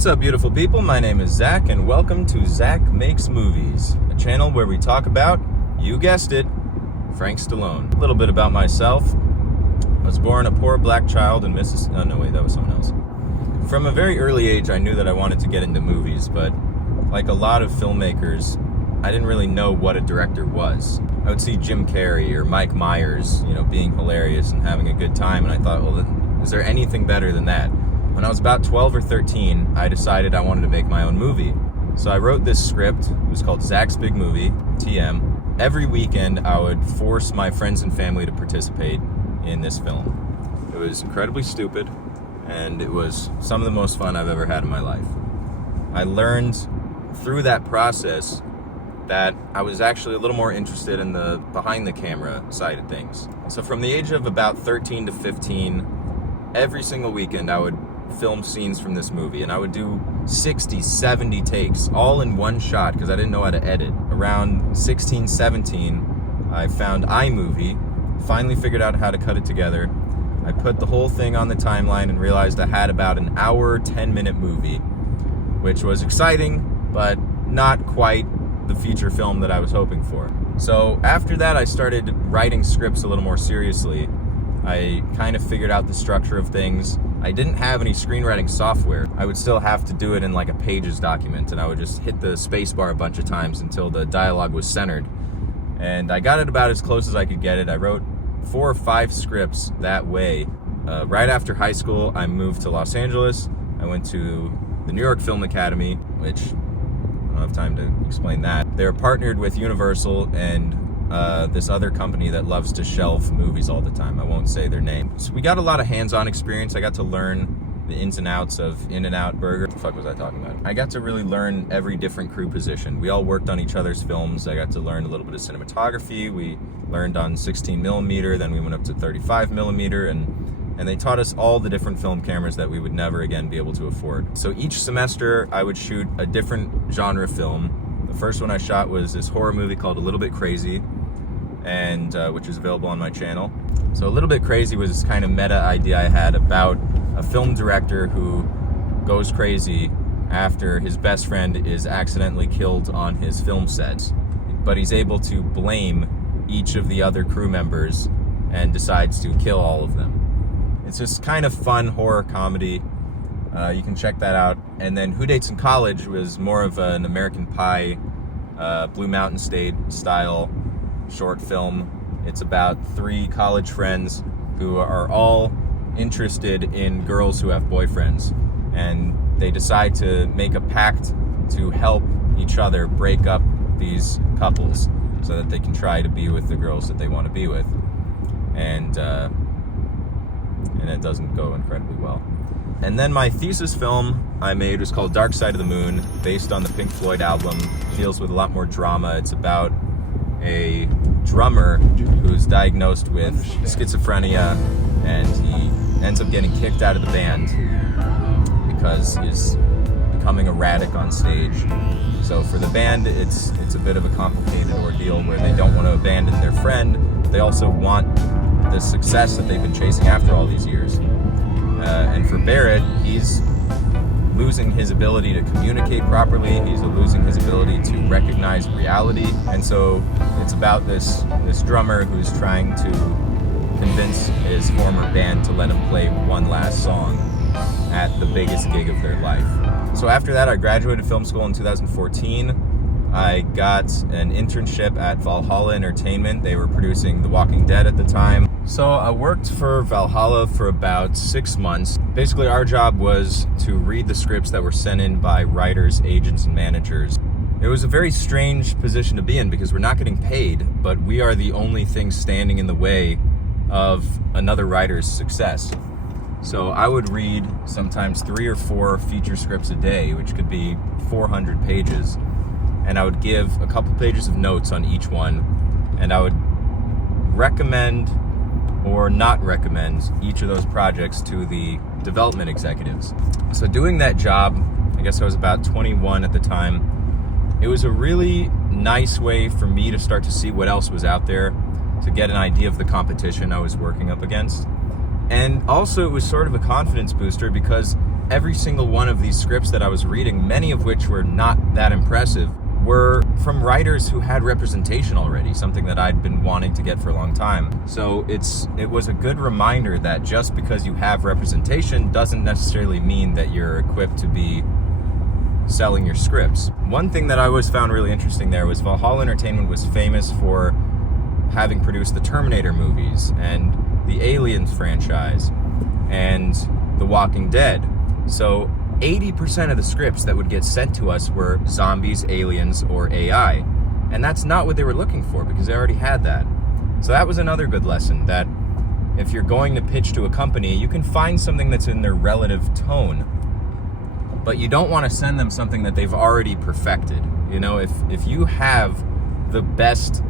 What's up, beautiful people? My name is Zach, and welcome to Zach Makes Movies, a channel where we talk about, you guessed it, Frank Stallone. A little bit about myself. I was born a poor black child in Mississippi. Oh, no, wait, that was someone else. From a very early age, I knew that I wanted to get into movies, but like a lot of filmmakers, I didn't really know what a director was. I would see Jim Carrey or Mike Myers, being hilarious and having a good time, and I thought, well, is there anything better than that? When I was about 12 or 13, I decided I wanted to make my own movie. So I wrote this script. It was called Zach's Big Movie, TM. Every weekend, I would force my friends and family to participate in this film. It was incredibly stupid, and it was some of the most fun I've ever had in my life. I learned through that process that I was actually a little more interested in the behind the camera side of things. So from the age of about 13 to 15, every single weekend I would film scenes from this movie, and I would do 60, 70 takes, all in one shot because I didn't know how to edit. Around 16, 17, I found iMovie, finally figured out how to cut it together. I put the whole thing on the timeline and realized I had about an hour, 10-minute movie, which was exciting, but not quite the feature film that I was hoping for. So after that, I started writing scripts a little more seriously. I kind of figured out the structure of things. I didn't have any screenwriting software. I would still have to do it in like a Pages document, and I would just hit the space bar a bunch of times until the dialogue was centered. And I got it about as close as I could get it. I wrote 4 or 5 scripts that way. Right after high school, I moved to Los Angeles. I went to the New York Film Academy, which I don't have time to explain that. They're partnered with Universal and this other company that loves to shelve movies all the time. I won't say their name. So we got a lot of hands-on experience. I got to learn the ins and outs of In-N-Out Burger. What the fuck was I talking about? I got to really learn every different crew position. We all worked on each other's films. I got to learn a little bit of cinematography. We learned on 16 millimeter, then we went up to 35 millimeter, and they taught us all the different film cameras that we would never again be able to afford. So each semester I would shoot a different genre film. The first one I shot was this horror movie called A Little Bit Crazy, and which is available on my channel. So A Little Bit Crazy was this kind of meta idea I had about a film director who goes crazy after his best friend is accidentally killed on his film set, but he's able to blame each of the other crew members and decides to kill all of them. It's just kind of fun horror comedy. You can check that out. And then Who Dates in College was more of an American Pie, Blue Mountain State style short film. It's about 3 college friends who are all interested in girls who have boyfriends, and they decide to make a pact to help each other break up these couples so that they can try to be with the girls that they want to be with, and it doesn't go incredibly well. And then my thesis film I made was called Dark Side of the Moon, based on the Pink Floyd album. It deals with a lot more drama. It's about a drummer who's diagnosed with schizophrenia, and he ends up getting kicked out of the band because he's becoming erratic on stage. So for the band, it's a bit of a complicated ordeal where they don't want to abandon their friend, but they also want the success that they've been chasing after all these years. And for Barrett, he's losing his ability to communicate properly. He's losing his ability to recognize reality. And so it's about this drummer who's trying to convince his former band to let him play one last song at the biggest gig of their life. So after that, I graduated film school in 2014. I got an internship at Valhalla Entertainment. They were producing The Walking Dead at the time. So I worked for Valhalla for about 6 months. Basically, our job was to read the scripts that were sent in by writers, agents, and managers. It was a very strange position to be in because we're not getting paid, but we are the only thing standing in the way of another writer's success. So I would read sometimes 3 or 4 feature scripts a day, which could be 400 pages. And I would give a couple pages of notes on each one, and I would recommend or not recommend each of those projects to the development executives. So doing that job, I guess I was about 21 at the time, it was a really nice way for me to start to see what else was out there, to get an idea of the competition I was working up against. And also it was sort of a confidence booster because every single one of these scripts that I was reading, many of which were not that impressive, were from writers who had representation already, something that I'd been wanting to get for a long time. So it was a good reminder that just because you have representation doesn't necessarily mean that you're equipped to be selling your scripts. One thing that I always found really interesting there was Valhalla Entertainment was famous for having produced the Terminator movies and the Aliens franchise and The Walking Dead. So 80% of the scripts that would get sent to us were zombies, aliens, or AI. And that's not what they were looking for because they already had that. So that was another good lesson, that if you're going to pitch to a company, you can find something that's in their relative tone, but you don't want to send them something that they've already perfected. You know, if you have the best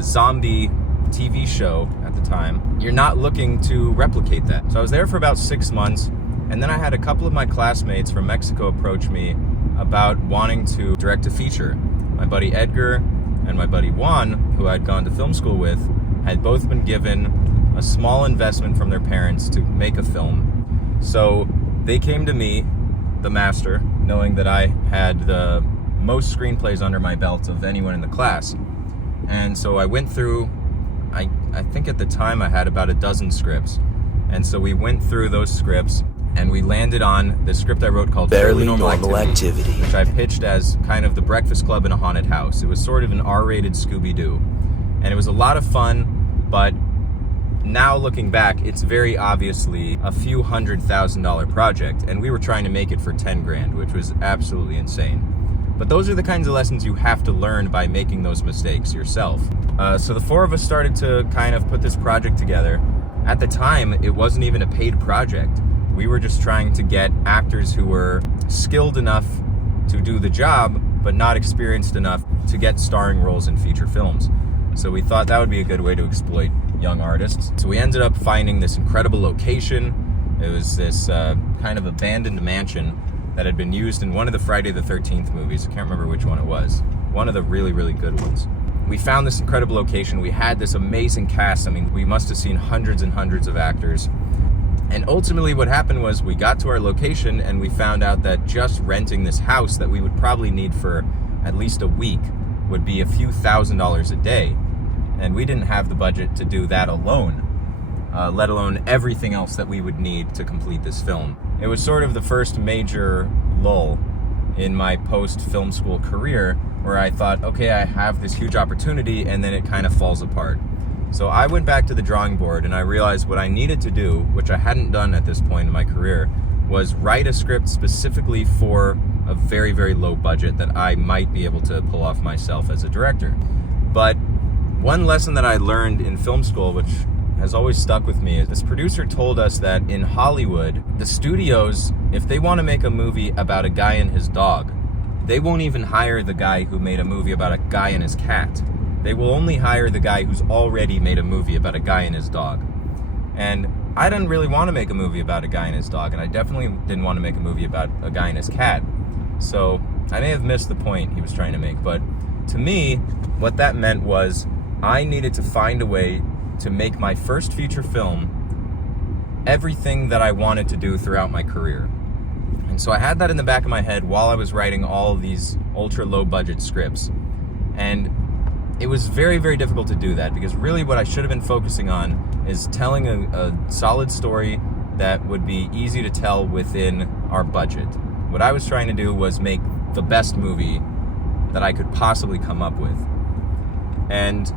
zombie TV show at the time, you're not looking to replicate that. So I was there for about 6 months. And then I had a couple of my classmates from Mexico approach me about wanting to direct a feature. My buddy Edgar and my buddy Juan, who I'd gone to film school with, had both been given a small investment from their parents to make a film. So they came to me, the master, knowing that I had the most screenplays under my belt of anyone in the class. And so I went through, I think at the time I had about a dozen scripts. And so we went through those scripts, and we landed on the script I wrote called Barely Normal Activity, which I pitched as kind of the Breakfast Club in a haunted house. It was sort of an R-rated Scooby-Doo. And it was a lot of fun, but now looking back, it's very obviously a few $100,000 project, and we were trying to make it for 10 grand, which was absolutely insane. But those are the kinds of lessons you have to learn by making those mistakes yourself. So the four of us started to kind of put this project together. At the time, it wasn't even a paid project. We were just trying to get actors who were skilled enough to do the job, but not experienced enough to get starring roles in feature films. So we thought that would be a good way to exploit young artists. So we ended up finding this incredible location. It was this kind of abandoned mansion that had been used in one of the Friday the 13th movies. I can't remember which one it was. One of the really, really good ones. We found this incredible location. We had this amazing cast. I mean, we must have seen hundreds and hundreds of actors. And ultimately what happened was we got to our location and we found out that just renting this house that we would probably need for at least a week would be a few $1,000s a day. And we didn't have the budget to do that alone, let alone everything else that we would need to complete this film. It was sort of the first major lull in my post-film school career where I thought, okay, I have this huge opportunity, and then it kind of falls apart. So I went back to the drawing board and I realized what I needed to do, which I hadn't done at this point in my career, was write a script specifically for a very, very low budget that I might be able to pull off myself as a director. But one lesson that I learned in film school, which has always stuck with me, is this producer told us that in Hollywood, the studios, if they want to make a movie about a guy and his dog, they won't even hire the guy who made a movie about a guy and his cat. They will only hire the guy who's already made a movie about a guy and his dog. And I didn't really want to make a movie about a guy and his dog, and I definitely didn't want to make a movie about a guy and his cat. So I may have missed the point he was trying to make, but to me, what that meant was I needed to find a way to make my first feature film everything that I wanted to do throughout my career. And so I had that in the back of my head while I was writing all of these ultra low budget scripts. And it was very, very difficult to do that because really what I should have been focusing on is telling a solid story that would be easy to tell within our budget. What I was trying to do was make the best movie that I could possibly come up with. And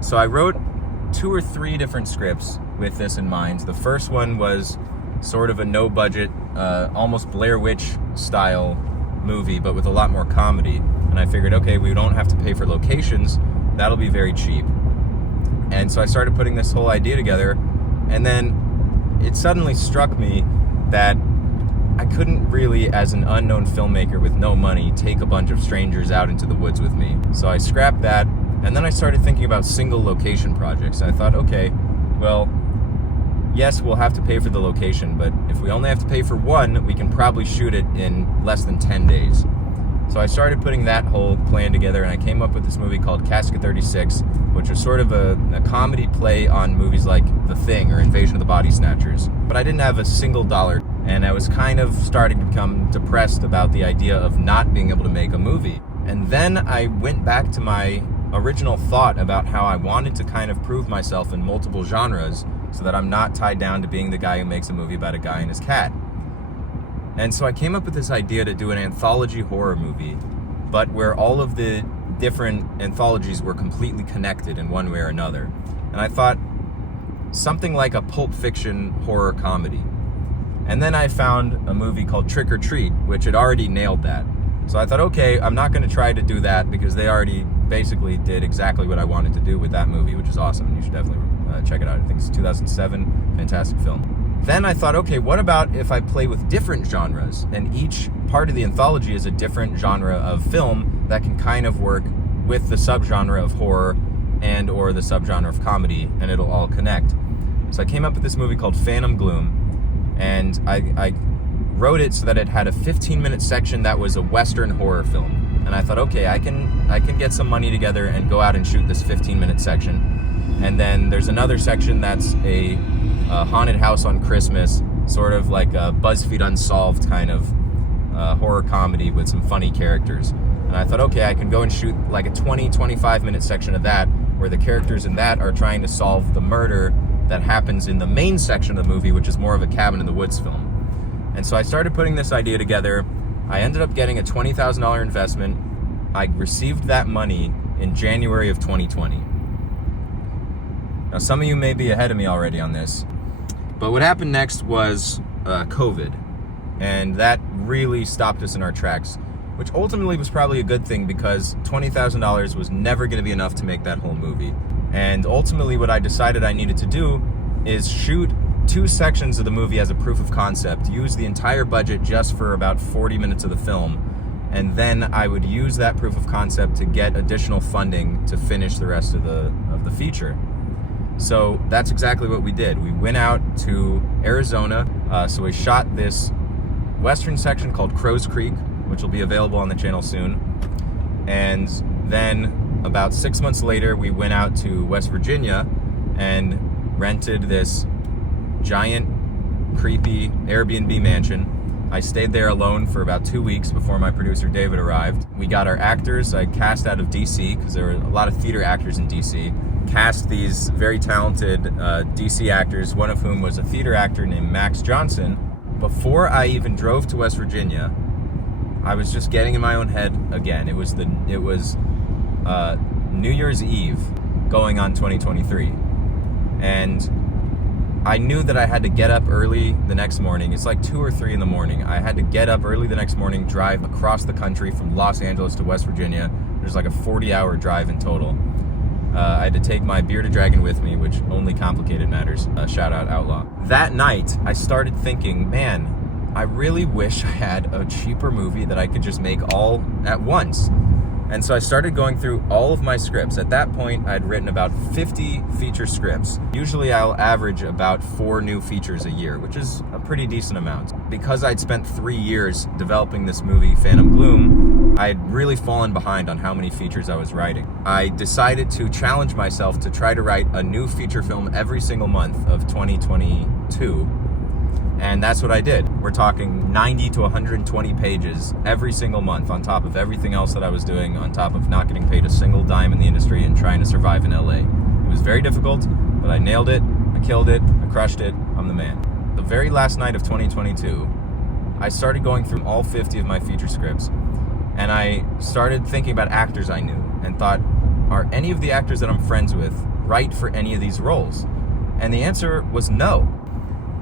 so I wrote 2 or 3 different scripts with this in mind. The first one was sort of a no-budget, almost Blair Witch style movie, but with a lot more comedy. And I figured, okay, we don't have to pay for locations. That'll be very cheap. And so I started putting this whole idea together. And then it suddenly struck me that I couldn't really, as an unknown filmmaker with no money, take a bunch of strangers out into the woods with me. So I scrapped that. And then I started thinking about single location projects. I thought, okay, well, yes, we'll have to pay for the location, but if we only have to pay for one, we can probably shoot it in less than 10 days. So I started putting that whole plan together, and I came up with this movie called Casket 36, which was sort of a comedy play on movies like The Thing or Invasion of the Body Snatchers. But I didn't have a single dollar, and I was kind of starting to become depressed about the idea of not being able to make a movie. And then I went back to my original thought about how I wanted to kind of prove myself in multiple genres so that I'm not tied down to being the guy who makes a movie about a guy and his cat. And so I came up with this idea to do an anthology horror movie, but where all of the different anthologies were completely connected in one way or another. And I thought something like a Pulp Fiction horror comedy. And then I found a movie called Trick or Treat, which had already nailed that. So I thought, okay, I'm not going to try to do that because they already basically did exactly what I wanted to do with that movie, which is awesome. You should definitely check it out. I think it's 2007, fantastic film. Then I thought, okay, what about if I play with different genres, and each part of the anthology is a different genre of film that can kind of work with the subgenre of horror and or the subgenre of comedy, and it'll all connect. So I came up with this movie called Phantom Gloom, and I wrote it so that it had a 15-minute section that was a Western horror film. And I thought, okay, I can get some money together and go out and shoot this 15-minute section. And then there's another section that's a haunted house on Christmas, sort of like a BuzzFeed Unsolved kind of horror comedy with some funny characters. And I thought, okay, I can go and shoot like a 25 minute section of that, where the characters in that are trying to solve the murder that happens in the main section of the movie, which is more of a cabin in the woods film. And so I started putting this idea together. I ended up getting a $20,000 investment. I received that money in January of 2020. Now, some of you may be ahead of me already on this, but what happened next was COVID, and that really stopped us in our tracks, which ultimately was probably a good thing because $20,000 was never going to be enough to make that whole movie. And ultimately what I decided I needed to do is shoot 2 sections of the movie as a proof of concept, use the entire budget just for about 40 minutes of the film, and then I would use that proof of concept to get additional funding to finish the rest of the feature. So that's exactly what we did. We went out to Arizona, so we shot this Western section called Crow's Creek, which will be available on the channel soon. And then about 6 months later, we went out to West Virginia and rented this giant, creepy Airbnb mansion. I stayed there alone for about 2 weeks before my producer David arrived. We got our actors. I cast out of DC because there were a lot of theater actors in DC. Cast these very talented DC actors, one of whom was a theater actor named Max Johnson. Before I even drove to West Virginia, I was just getting in my own head again. It was New Year's Eve going on 2023. And I knew that I had to get up early the next morning. It's like 2 or 3 in the morning. I had to get up early the next morning, drive across the country from Los Angeles to West Virginia. There's like a 40-hour drive in total. I had to take my bearded dragon with me, which only complicated matters. Shout out Outlaw. That night, I started thinking, man, I really wish I had a cheaper movie that I could just make all at once. And so I started going through all of my scripts. At that point, I'd written about 50 feature scripts. Usually I'll average about 4 new features a year, which is a pretty decent amount. Because I'd spent 3 years developing this movie, Phantom Gloom, I had really fallen behind on how many features I was writing. I decided to challenge myself to try to write a new feature film every single month of 2022. And that's what I did. We're talking 90 to 120 pages every single month on top of everything else that I was doing, on top of not getting paid a single dime in the industry and trying to survive in LA. It was very difficult, but I nailed it, I killed it, I crushed it, I'm the man. The very last night of 2022, I started going through all 50 of my feature scripts, and I started thinking about actors I knew and thought, are any of the actors that I'm friends with right for any of these roles? And the answer was no.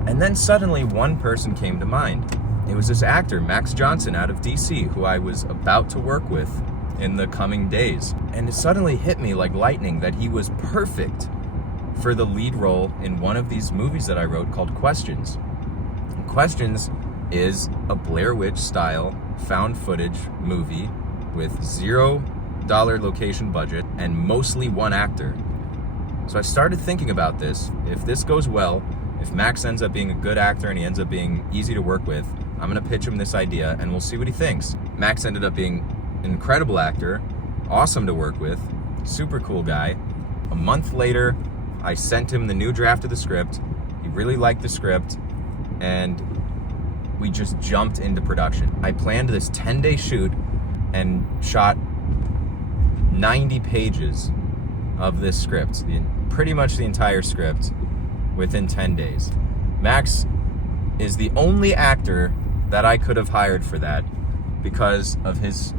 And then suddenly one person came to mind. It was this actor, Max Johnson, out of DC, who I was about to work with in the coming days. And it suddenly hit me like lightning that he was perfect for the lead role in one of these movies that I wrote called Questions. And Questions is a Blair Witch style found footage movie with $0 location budget and mostly one actor. So I started thinking about this. If this goes well, if Max ends up being a good actor and he ends up being easy to work with, I'm going to pitch him this idea and we'll see what he thinks. Max ended up being incredible actor, awesome to work with, super cool guy. A month later, I sent him the new draft of the script. He really liked the script, and we just jumped into production. I planned this 10-day shoot and shot 90 pages of this script, pretty much the entire script, within 10 days. Max is the only actor that I could have hired for that because of his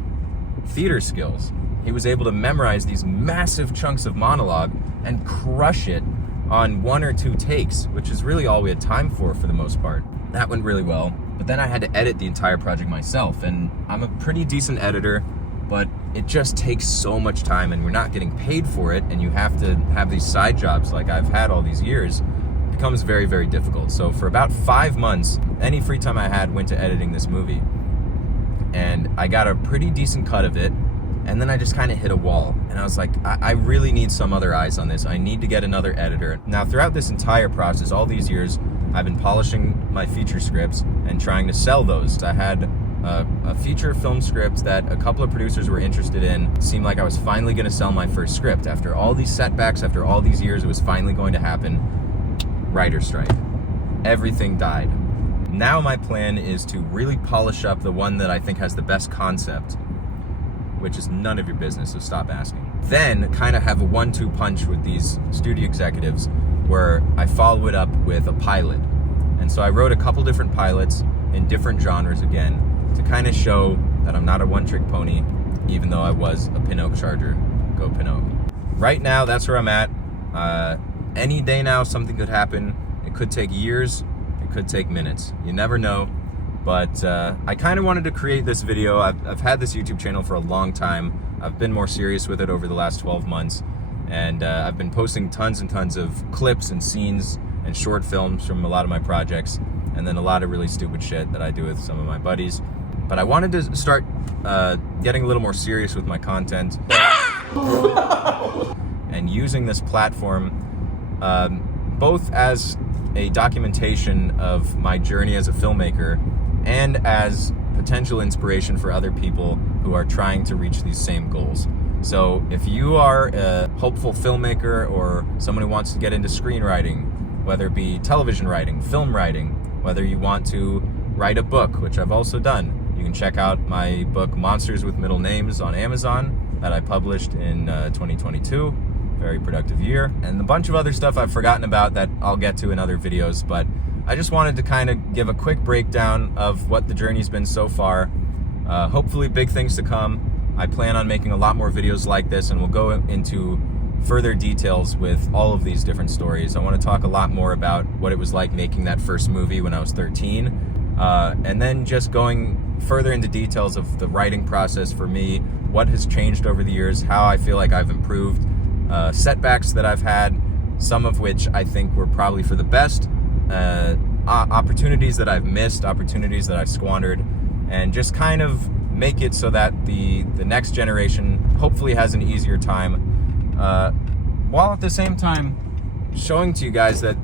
theater skills. He was able to memorize these massive chunks of monologue and crush it on 1 or 2 takes, which is really all we had time for the most part. That went really well, but then I had to edit the entire project myself, and I'm a pretty decent editor, but it just takes so much time, and we're not getting paid for it, and you have to have these side jobs like I've had all these years. It becomes very, very difficult. So for about 5 months, any free time I had went to editing this movie, and I got a pretty decent cut of it, and then I just kind of hit a wall, and I was like, I really need some other eyes on this. I need to get another editor. Now, throughout this entire process, all these years, I've been polishing my feature scripts and trying to sell those. I had a feature film script that a couple of producers were interested in. It seemed like I was finally going to sell my first script. After all these setbacks, after all these years, it was finally going to happen. Writer's strike. Everything died. Now my plan is to really polish up the one that I think has the best concept, which is none of your business, so stop asking. Then kind of have a 1-2 punch with these studio executives where I follow it up with a pilot. And so I wrote a couple different pilots in different genres again to kind of show that I'm not a one-trick pony, even though I was a Pinocchio charger. Go Pinocchio. Right now, that's where I'm at. Any day now, something could happen. It could take years. It could take minutes. You never know. But I kind of wanted to create this video. I've had this YouTube channel for a long time. I've been more serious with it over the last 12 months. And I've been posting tons and tons of clips and scenes and short films from a lot of my projects. And then a lot of really stupid shit that I do with some of my buddies. But I wanted to start getting a little more serious with my content. And using this platform both as a documentation of my journey as a filmmaker and as potential inspiration for other people who are trying to reach these same goals. So if you are a hopeful filmmaker or someone who wants to get into screenwriting, whether it be television writing, film writing, whether you want to write a book, which I've also done, you can check out my book Monsters with Middle Names on Amazon that I published in 2022. Very productive year. And a bunch of other stuff I've forgotten about that I'll get to in other videos, but I just wanted to kind of give a quick breakdown of what the journey's been so far. Hopefully big things to come. I plan on making a lot more videos like this, and we'll go into further details with all of these different stories. I want to talk a lot more about what it was like making that first movie when I was 13, and then just going further into details of the writing process for me, what has changed over the years, how I feel like I've improved, setbacks that I've had, some of which I think were probably for the best, opportunities that I've missed, opportunities that I've squandered, and just kind of make it so that the next generation hopefully has an easier time, while at the same time showing to you guys that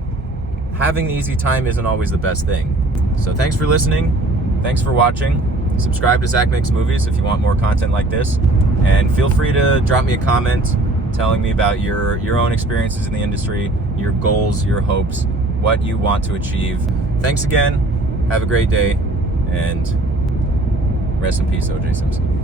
having the easy time isn't always the best thing. So thanks for listening. Thanks for watching. Subscribe to Zach Makes Movies if you want more content like this. And feel free to drop me a comment telling me about your own experiences in the industry, your goals, your hopes, what you want to achieve. Thanks again. Have a great day. And rest in peace, O.J. Simpson.